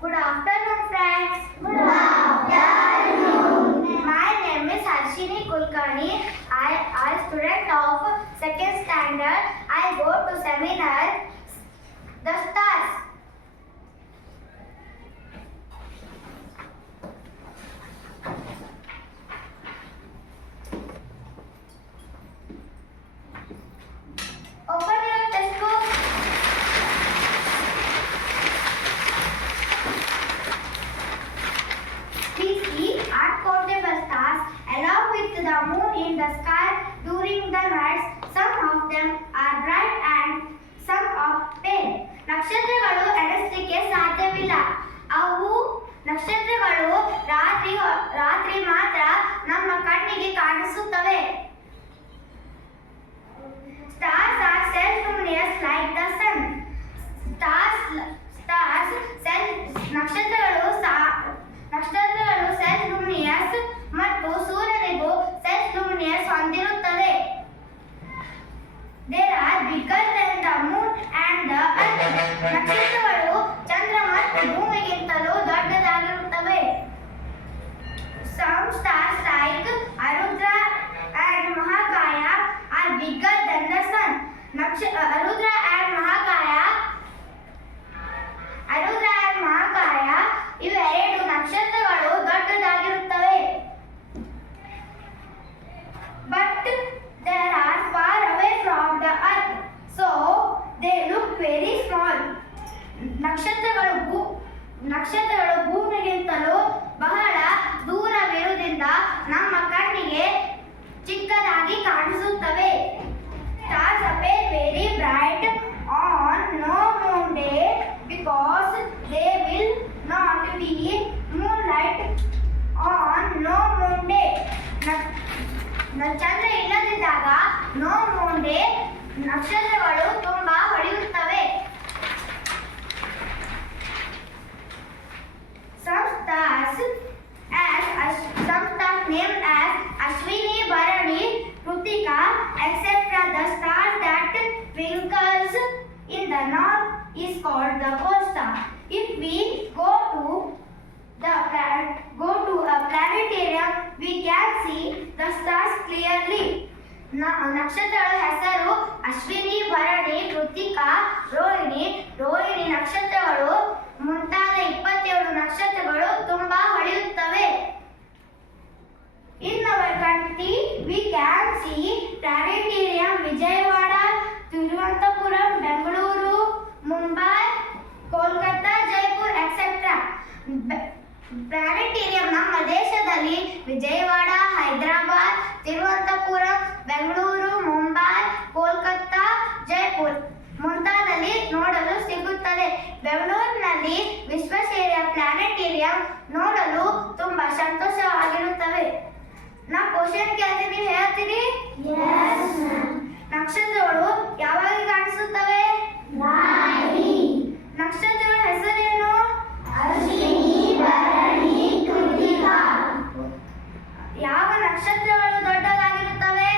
Good afternoon, friends. Good afternoon. My name is Harshini Kulkarni. I am student of second standard. I go to seminar The Stars. Open your textbook. We see uncountable stars along with the moon in the sky during the nights. Some of them are bright and some are pale. ನಕ್ಷತ್ರಗಳು ಎಣಿಸಲಿಕ್ಕೆ ಸಾಧ್ಯವಿಲ್ಲ. ಅವು ನಕ್ಷತ್ರಗಳು ರಾತ್ರಿ ಮಾತ್ರ ನಮ್ಮ ಕಣ್ಣಿಗೆ ಕಾಣಿಸುತ್ತವೆ. Stars are self-luminous like the sun. ನಕ್ಷತ್ರಗಳು self-luminous ಮತ್ತು ಸೂರ್ಯನಿಗೂ self-luminous ಹೊಂದಿರುತ್ತದೆ. They are bigger than the moon and the earth. ನಕ್ಷತ್ರಗಳು ಚಂದ್ರ ಮತ್ತು ಭೂಮಿಗಿಂತಲೂ ದೊಡ್ಡದಾಗಿರುತ್ತವೆ. Some stars like Arudra and Mahakaya are bigger than the sun. Arudra and Mahakaya ಇವೆರಡು ನಕ್ಷತ್ರಗಳು ದೊಡ್ಡದಾಗಿರುತ್ತವೆ. But they are far away from the earth, so they look very small. ನಕ್ಷತ್ರಗಳು ಭೂಮಿಗಿಂತಲೂ ಬಹಳ ದೂರವಿರುವುದರಿಂದ ನಮ್ಮ ಕಣ್ಣಿಗೆ ಚಿಕ್ಕದಾಗಿ ಕಾಣಿಸುತ್ತವೆ. Stars appear very bright on no moon day because they will not be moonlight on no moon day. ಚಂದ್ರ ಇಲ್ಲದಿದ್ದಾಗ no moon day ನಕ್ಷತ್ರಗಳು ತುಂಬಾ ಹೊಳೆಯುತ್ತವೆ. Some stars named as Ashwini, Bharani, Krutika, etc. The stars that twinkles in the north is called the pole star. If we go to a planetarium, we can see the stars clearly. ನಕ್ಷತ್ರಗಳ ಹೆಸರು ಅಶ್ವಿನಿ, ಭರಣಿ, ಕೃತಿಕಾ, ರೋಹಿಣಿ ನಕ್ಷತ್ರಗಳು ಮುಂತಾದ 27 ನಕ್ಷತ್ರಗಳು ತುಂಬಾ ಹೊಳೆಯುತ್ತವೆ. In our country, we can see planetarium Vijayawada, Thiruvananthapuram, Bengaluru, Mumbai, Kolkata, Jaipur, etc. ಪ್ಲಾನೆಟೇರಿಯಂ ನಮ್ಮ ದೇಶದಲ್ಲಿ ವಿಜಯವಾಡ, ಹೈದರಾಬಾದ್, ತಿರುವನಂತಪುರಂ, ಬೆಂಗಳೂರು, ಮುಂಬೈ, ಕೋಲ್ಕತ್ತಾ, ಜೈಪುರ್ ಮುಂತಾದಲ್ಲಿ ನೋಡಲು ಸಿಗುತ್ತದೆ. ಬೆಂಗಳೂರಿನಲ್ಲಿ ವಿಶ್ವೇಶ್ವರಯ್ಯ ಪ್ಲಾನೆಟೇರಿಯಂ ನೋಡಲು ತುಂಬಾ ಸಂತೋಷವಾಗಿರುತ್ತವೆ. ನಾ ಕ್ವಶನ್ ಕೇಳ್ತೀನಿ, ಹೇಳ್ತೀರಿ? ನಕ್ಷತ್ರಗಳು ಯಾವಾಗ ಕಾಣಿಸುತ್ತವೆ? ನಕ್ಷತ್ರಗಳ ಹೆಸರೇನು? ಯಾವ ನಕ್ಷತ್ರಗಳು ದೊಡ್ಡದಾಗಿರುತ್ತವೆ?